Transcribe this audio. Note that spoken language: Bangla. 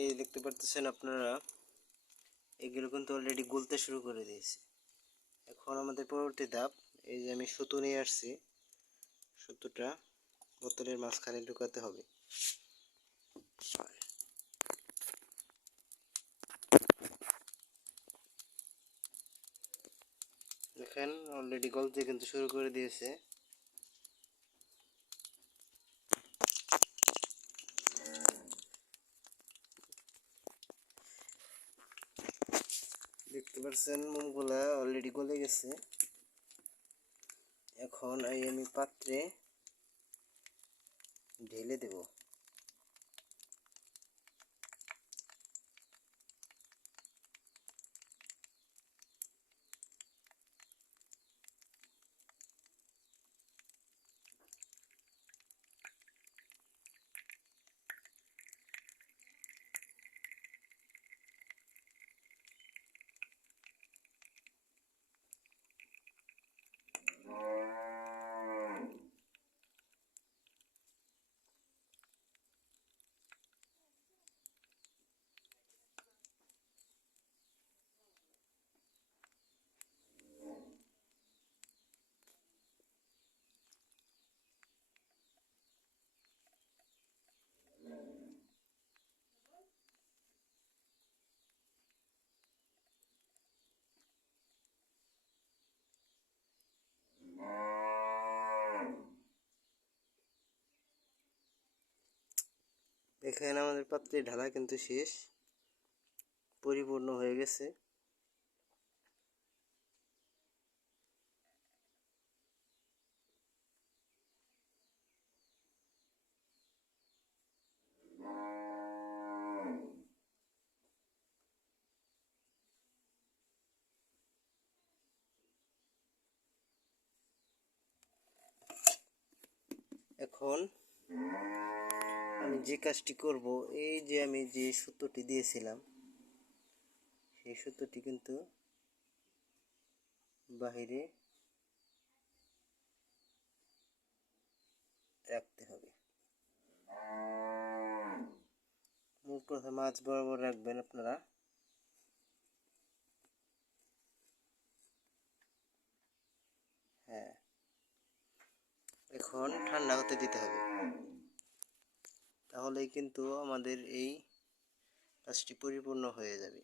এই দেখতে পারতেছেন আপনারা, এগুলো কিন্তু অলরেডি গলতে শুরু করে দিয়েছে। এখন আমাদের পরবর্তী ধাপ, এই যে আমি সুতো নিয়ে আসছি, সুতোটা বোতলের মাঝখানে ঢুকাতে হবে। দেখেন অলরেডি গলতে কিন্তু শুরু করে দিয়েছে। দেখতে পাচ্ছেন মোমগুলা অলরেডি গলে গেছে। এখন আমি পাত্রে ঢেলে দেব। এখানে আমাদের পাত্রে ঢালা কিন্তু শেষ। পরিপূর্ণ হয়ে গেছে। এখন যে কাজটি করব, এই যে আমি যে সূত্রটি দিয়েছিলাম, সেই সূত্রটি কিন্তু বাহিরে রাখতে হবে। মুখ কথা, মাছ বরাবর রাখবেন আপনারা। হ্যাঁ এখন ঠান্ডা হতে দিতে হবে। তাহলেই কিন্তু আমাদের এই কাজটি পরিপূর্ণ হয়ে যাবে।